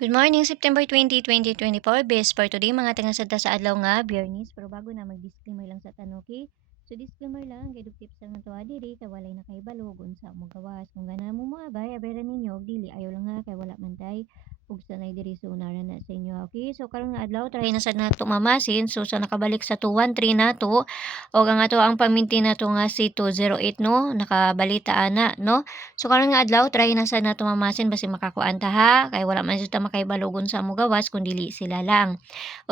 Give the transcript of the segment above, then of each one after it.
Good morning, September 20, 2024. Best for today, mga tangasada sa adlaw nga, Biyernes. Pero bago na mag-disclaimer lang sa tanuki. So, disclaimer lang, kay tips lang na to adiri, kay walay na kay balog, unsa mo gawas. Kung gana mo abay, abay ninyo, og dili, ayaw lang nga, kay wala man tay. Ug sanay diri so unaran na sa inyo. Okay, so karon nga adlaw, try na sad na mamasin. So, sa nakabalik sa 213 na to, o ang ato ang paminti na to nga si 208, no? Nakabalita ana, no? So karon nga adlaw try na sad nato mamasin basi makakuan ta ha, kay wala man jud ta makahibalogon sa amo gawas kun dili sila lang.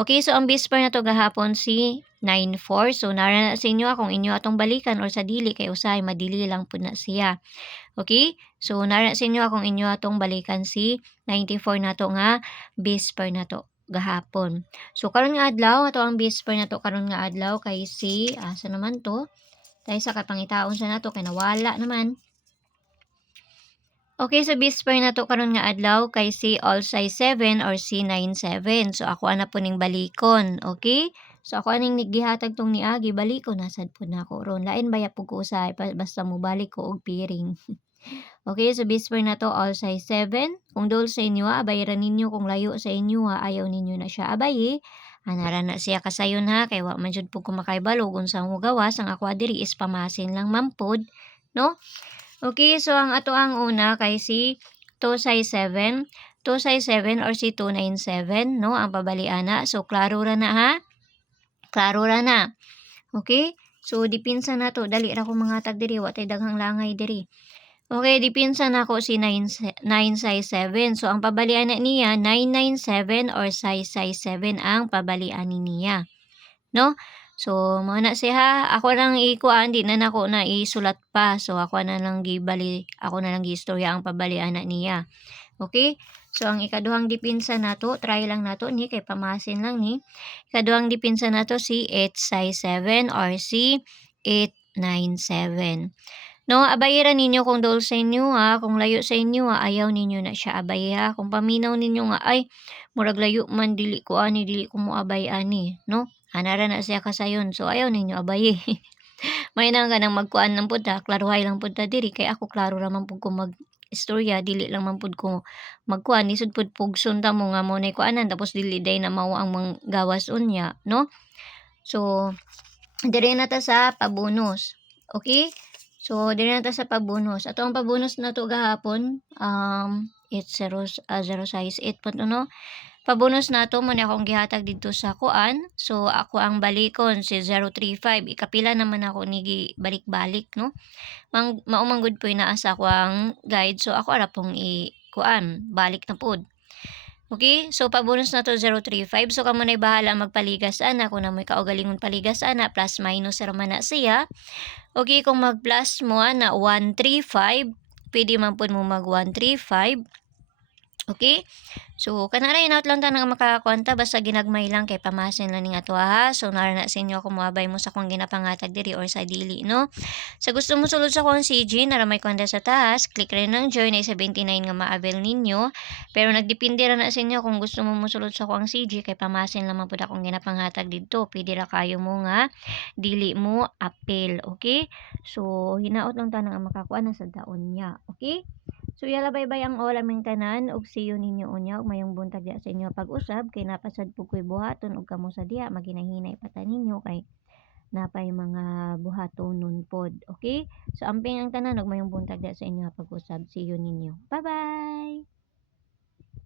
Okay, so ang bisper na to gahapon si 94. So nara na sa inyo kung inyo atong balikan or sa dili kay usahay madili lang pud na siya. Okay? So nara na sa inyo kung inyo atong balikan si 94 nato nga bisper nato gahapon. So karon nga adlaw ato ang bisper nato karon nga adlaw kay si asa naman to? Dahil sa kapangitaon sa nato kay nawala naman. Okay, so bisper na to karon nga adlaw kay si all size 7 or C97. So ako ana po ning balikon, okay? So ako aning gihatag tong niagi balikon nasad po na ako ron. Lain baya pug ko usahay basta mo balik ko og piring. Okay, so bisper na to all size 7. Kung dol sa inyo abayaran ninyo kung layo sa inyo ayaw ninyo na siya abayi. Anara na siya kasayon ha kay wa man jud pug kumakahibalo unsa mo gawas ang ako diri is pamasin lang mampod, no? Okay, so ang ato ang una kay si 267, 267 or si 297, no? Ang pabaliana. So klaro ra na ha? Klaro ra na. Okay? So dipinsa na to, dali ra ko mangatag diri, wa tay daghang langay diri. Okay, dipinsa na ko si 967. So ang pabaliana niya 997 or size 7 ang pabalian niya. No? So, mao na siya. Ako lang ikuan di na nako na isulat pa. So, ako na lang giistorya ang pabalian na niya. Okay? So, ang ikaduhang dipinsa nato, try lang nato ni kay pamasin lang ni. Ikaduhang dipinsa nato si 8 size 7 or si 897. No, abayiran ninyo kung dol sa inyo ha, kung layo sa inyo ayaw ninyo na siya abay ha. Kung paminaw ninyo nga ay murag layo man dili ko mo abay ani, no? Anara na siya kasayon. So ayaw ninyo abay. May na nga nang magkuan ng pud ta, klaruhay lang pud ta diri kay ako klaro ra man pud ko istorya dili lang man pud ko magkuan lisod pud pugson ta mo nga mo nay kuanan tapos dili day na mao ang gawas unya, no? So diri na ta sa pabonus. Okay? So diri na ta sa pabonus. Ato ang pabonus na to gahapon 0 size 8.1. Pabonus nato mo ni akong gihatag dito sa kuan. So ako ang balikon si 035. Ikapila naman ako ni balik-balik, no? Maumanggod po naa sa ako ang guide. So ako ara pong kuan, balik na pod. Okay, so pabonus na to 035. So kamo na bahala magpaligas ana kung na mo'y kaugalingon paligas ana plus minus ra man na siya. Okay, kung mag plus mo na 135, pwede man pud mo mag 135. Okay? So, kanara inaut lang ta nga makakwanta basta ginagmay lang kay pamasin lang ning ato ha. So, nara na sa inyo kung moabay mo sa kung ginapangatag diri or sa dili, no? Sa gusto mo sulod sa kung CG, nara may kwanta sa taas, click rin ng join ay 79 nga ma-avail ninyo. Pero nagdepende ra na sa inyo kung gusto mo musulod sa kung CG kay pamasin lamang pud akong ginapanghatag didto. Pwede ra kayo mo nga dili mo appeal, okay? So, hinaot lang ta nga makakuha na sa taon niya, okay? So yala bye-bye ang all aming tanan ug see you ninyo unya ug mayong buntag diha sa inyo pag-usab kay napasad po ko'y buhaton ug kamo sa diha maginahinay pata ninyo kay napay mga buhatonon pod. Okay? So amping ang tanan ug mayong buntag diha sa inyo pag-usab. See you ninyo. Bye-bye.